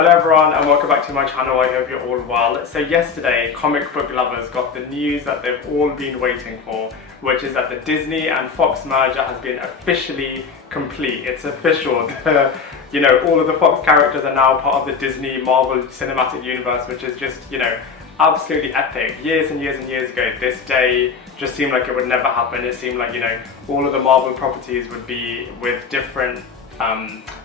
Hello everyone and welcome back to my channel. I hope you're all well. So yesterday, comic book lovers got the news that they've all been waiting for, which is that the Disney and Fox merger has been officially complete. It's official. All of the Fox characters are now part of the Disney Marvel Cinematic Universe, which is just, absolutely epic. Years and years and years ago, this day just seemed like it would never happen. It seemed like, all of the Marvel properties would be with different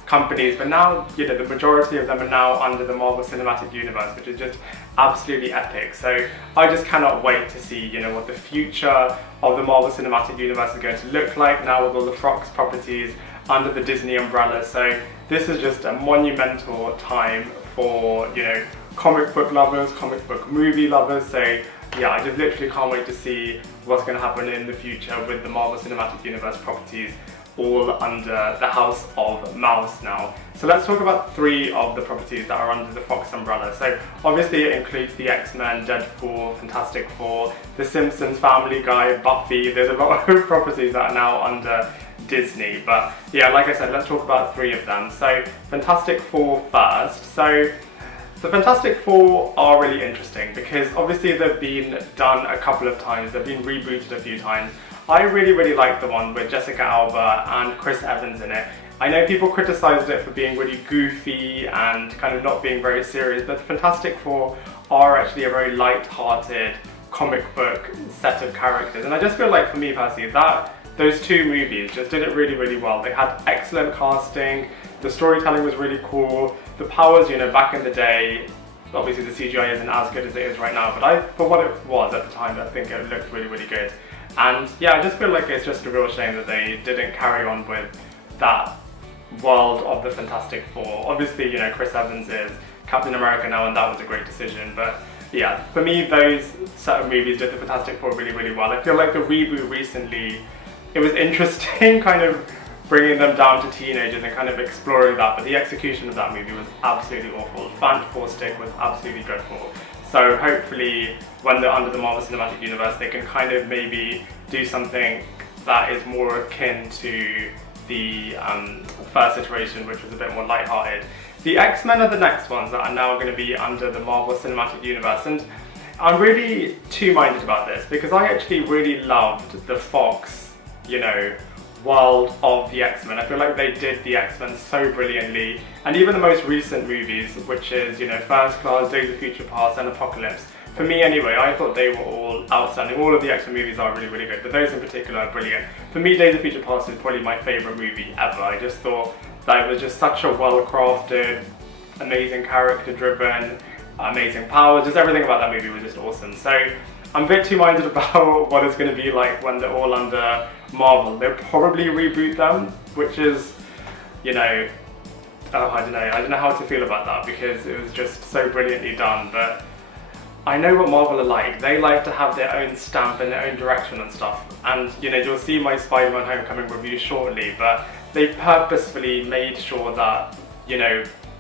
companies, but now the majority of them are now under the Marvel Cinematic Universe, which is just absolutely epic. So I just cannot wait to see what the future of the Marvel Cinematic Universe is going to look like now with all the Fox properties under the Disney umbrella. So this is just a monumental time for comic book lovers, comic book movie lovers. So yeah, I just literally can't wait to see what's going to happen in the future with the Marvel Cinematic Universe properties all under the House of Mouse now. So let's talk about 3 of the properties that are under the Fox umbrella. So obviously it includes the X-Men, Deadpool, Fantastic Four, the Simpsons, Family Guy, Buffy. There's a lot of properties that are now under Disney. But yeah, like I said, let's talk about 3 of them. So Fantastic Four first. So the Fantastic Four are really interesting because obviously they've been done a couple of times, they've been rebooted a few times. I really like the one with Jessica Alba and Chris Evans in it. I know people criticised it for being really goofy and kind of not being very serious, but the Fantastic Four are actually a very light-hearted comic book set of characters. And I just feel like, for me personally, that those 2 movies just did it really well. They had excellent casting, the storytelling was really cool, the powers, back in the day, obviously the CGI isn't as good as it is right now, but for what it was at the time, I think it looked really good. And yeah, I just feel like it's just a real shame that they didn't carry on with that world of the Fantastic Four. Obviously, Chris Evans is Captain America now, and that was a great decision. But yeah, for me, those set of movies did the Fantastic Four really well. I feel like the reboot recently, it was interesting kind of bringing them down to teenagers and kind of exploring that, but the execution of that movie was absolutely awful. Fantastic was absolutely dreadful. So hopefully when they're under the Marvel Cinematic Universe, they can kind of maybe do something that is more akin to the first iteration, which was a bit more lighthearted. The X-Men are the next ones that are now going to be under the Marvel Cinematic Universe, and I'm really two-minded about this because I actually really loved the Fox, world of the X-Men. I feel like they did the X-Men so brilliantly, and even the most recent movies, which is First Class, Days of Future Past and Apocalypse, for me anyway, I thought they were all outstanding. All of the X-Men movies are really good, but those in particular are brilliant. For me, Days of Future Past is probably my favourite movie ever. I just thought that it was just such a well-crafted, amazing character-driven, amazing powers, just everything about that movie was just awesome. So I'm a bit too-minded about what it's going to be like when they're all under Marvel. They'll probably reboot them, which is, I don't know how to feel about that because it was just so brilliantly done. But I know what Marvel are like. They like to have their own stamp and their own direction and stuff. And you'll see my Spider-Man Homecoming review shortly, but they purposefully made sure that,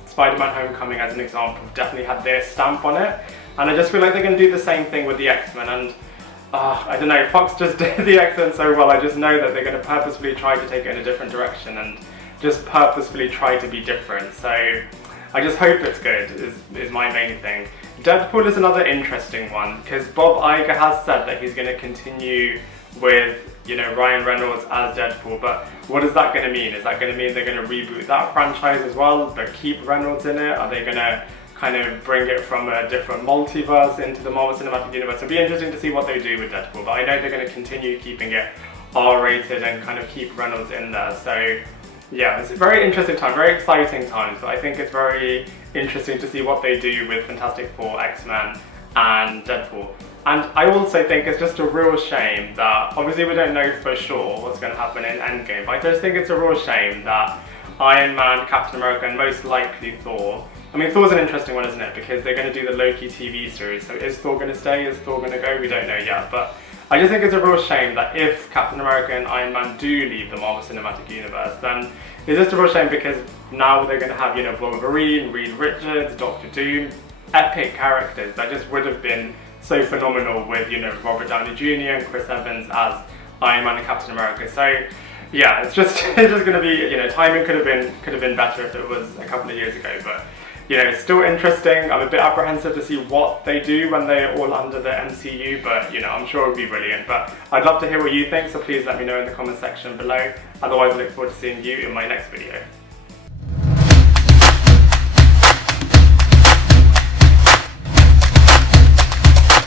Spider-Man Homecoming, as an example, definitely had their stamp on it. And I just feel like they're going to do the same thing with the X-Men. And I don't know, Fox just did the X-Men so well. I just know that they're going to purposefully try to take it in a different direction and just purposefully try to be different. So I just hope it's good, is my main thing. Deadpool is another interesting one because Bob Iger has said that he's going to continue with Ryan Reynolds as Deadpool, but what is that going to mean? Is that going to mean they're going to reboot that franchise as well but keep Reynolds in it? Are they going to kind of bring it from a different multiverse into the Marvel Cinematic Universe? It'll be interesting to see what they do with Deadpool, but I know they're going to continue keeping it R-rated and kind of keep Reynolds in there. So yeah, it's a very interesting time, very exciting times, but I think it's very interesting to see what they do with Fantastic Four, X-Men and Deadpool. And I also think it's just a real shame that, obviously we don't know for sure what's going to happen in Endgame, but I just think it's a real shame that Iron Man, Captain America and most likely Thor, I mean Thor's an interesting one, isn't it, because they're going to do the Loki TV series, so is Thor going to stay, is Thor going to go, we don't know yet, but I just think it's a real shame that if Captain America and Iron Man do leave the Marvel Cinematic Universe, then it's just a real shame because now they're going to have, Wolverine, Reed Richards, Doctor Doom, epic characters that just would have been so phenomenal with, Robert Downey Jr. and Chris Evans as Iron Man and Captain America. So yeah, it's just going to be, timing could have been better if it was a couple of years ago, but you know, still interesting. I'm a bit apprehensive to see what they do when they're all under the MCU, but you know, I'm sure it'll be brilliant. But I'd love to hear what you think, so please let me know in the comment section below. Otherwise, I look forward to seeing you in my next video.